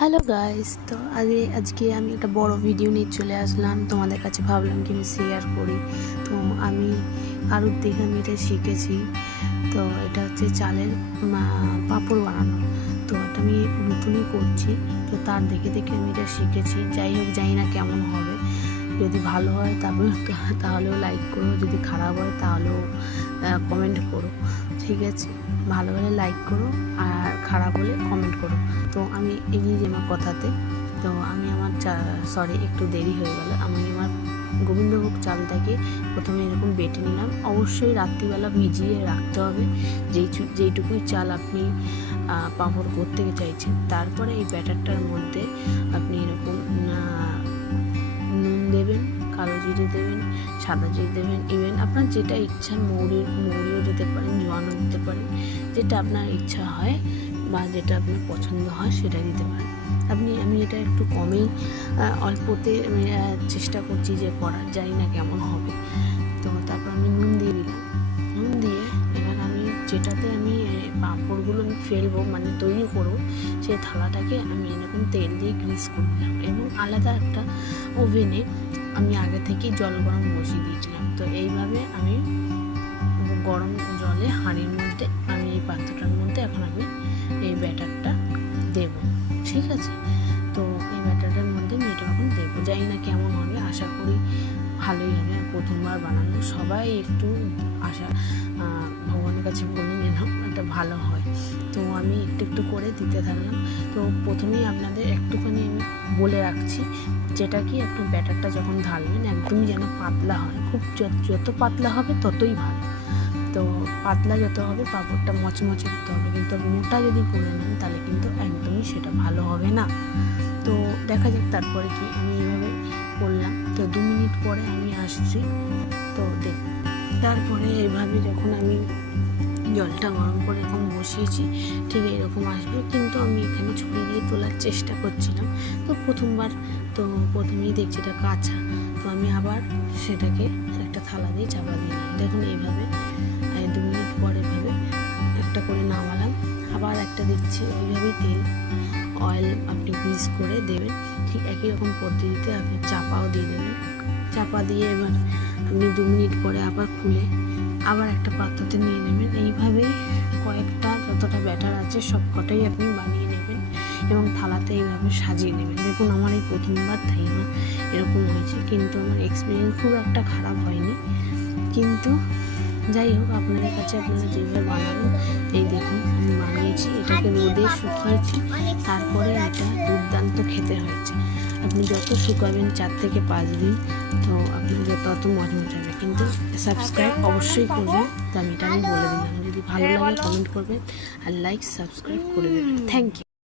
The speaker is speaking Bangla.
হ্যালো গাইস, তো আজকে আমি একটা বড় ভিডিও নিয়ে চলে আসলাম তোমাদের কাছে। ভাবলাম কি আমি শেয়ার করি। তো আমি কারোর দেখে আমি এটা শিখেছি। তো এটা হচ্ছে চালের পাঁপড় বানানো। তো এটা আমি নতুনই করছি। তো তার দেখে দেখে আমি এটা শিখেছি। যাই হোক, জানি না কেমন হবে। যদি ভালো হয় তাহলেও লাইক করো, যদি খারাপ হয় তাহলেও কমেন্ট করো, ঠিক আছে? ভালো হলে লাইক করো আর খারাপ হলে কমেন্ট করো। তো আমি এগিয়ে যাই আমার কথাতে। তো আমি আমার একটু দেরি হয়ে গেল। আমি আমার গোবিন্দভোগ চালটাকে প্রথমে এরকম বেটে নিলাম। অবশ্যই রাত্রিবেলা ভিজিয়ে রাখতে হবে যেইটুকুই চাল আপনি পাঁপড় করতে চাইছেন। তারপরে এই ব্যাটারটার মধ্যে আপনি এরকম নুন দেবেন, কালো জিরে দেবেন, সাদা জিরে দেবেন, ইভেন আপনার যেটা ইচ্ছা মৌরিও দিতে পারেন, জোয়ানও দিতে পারেন, যেটা আপনার ইচ্ছা হয় বা যেটা আপনার পছন্দ হয় সেটা দিতে পারেন আমি এটা একটু কমেই অল্পতে আমি চেষ্টা করছি যে করার, জানি না কেমন হবে। তো তারপর আমি নুন দিয়ে দিলাম। নুন দিয়ে এবার আমি যেটাতে আমি পাঁপড়গুলো আমি ফেলবো, মানে তৈরি করবো, সেই থালাটাকে আমি এরকম তেল দিয়ে গ্রিস করে দিলাম এবং আলাদা একটা ওভেনে আমি আগে থেকেই জল গরম বসিয়ে দিয়েছিলাম। তো এইভাবে আমি গরম জলে হাঁড়ির মধ্যে আমি এই পাত্রটার মধ্যে এখন আমি এই ব্যাটারটা দেব, ঠিক আছে? তো এই ব্যাটারটার মধ্যে আমি এটা এখন দেবো। জানি না কেমন হবে, আশা করি ভালোই হবে। প্রথমবার বানানো, সবাই একটু ভগবানের কাছে বলে যেন এটা ভালো হয়। তো আমি একটু একটু করে দিতে থাকলাম। তো প্রথমেই আপনাদের একটুখানি আমি বলে রাখছি, যেটা কি একটু ব্যাটারটা যখন ঢালবেন একদমই যেন পাতলা হয়। খুব যত পাতলা হবে ততই ভালো। তো পাতলা যত হবে পাঁপড়টা মচমচে হতে হবে, কিন্তু মোটা যদি করে নেন তাহলে কিন্তু একদমই সেটা ভালো হবে না। তো দেখা যাক তারপরে কি। আমি এইভাবে করলাম। তো 2 মিনিট পরে আমি আসছি। তো তারপরে এইভাবে যখন আমি জলটা গরম করে এখন বসিয়েছি, ঠিক এরকম আসবে। কিন্তু আমি এখানে ছুরি দিয়ে তোলার চেষ্টা করছিলাম। তো প্রথমেই দেখছি এটা কাঁচা। তো আমি আবার সেটাকে একটা থালা দিয়ে চাপা দিলাম। দেখুন এইভাবে 2 মিনিট পর এভাবে একটা করে নামালাম। আবার একটা দিচ্ছি, ওইভাবেই তেল অয়েল আপনি গ্রিস করে দেবেন। ঠিক একই রকম পদ্ধতিতে আপনি চাপাও দিয়ে দেবেন। চাপা দিয়ে এবার আপনি 2 মিনিট পরে আবার খুলে আবার একটা পাত্রতে নিয়ে নেবেন। এইভাবেই কয়েকটা যতটা ব্যাটার আছে সব কটাই আপনি বানিয়ে নেবেন এবং থালাতে এইভাবে সাজিয়ে নেবেন। দেখুন আমার এই প্রথমবার, তাই না এরকম হয়েছে, কিন্তু আমার এক্সপিরিয়েন্স খুব একটা খারাপ হয়নি। কিন্তু যাই হোক, আপনাদের কাছে আপনারা যেভাবে বানাবেন। এই দেখুন আমি বানিয়েছি, এটাকে রোদে শুকিয়েছি, তারপরে এটা দুর্দান্ত খেতে হয়েছে। আপনি যত শুকাবেন 4 থেকে 5 দিন, তো আপনার তত মজমজাবে। কিন্তু সাবস্ক্রাইব অবশ্যই করবেন। তো আমি বলে দিলাম, যদি ভালো লাগে কমেন্ট করবেন আর লাইক সাবস্ক্রাইব করে দেবেন। Thank you.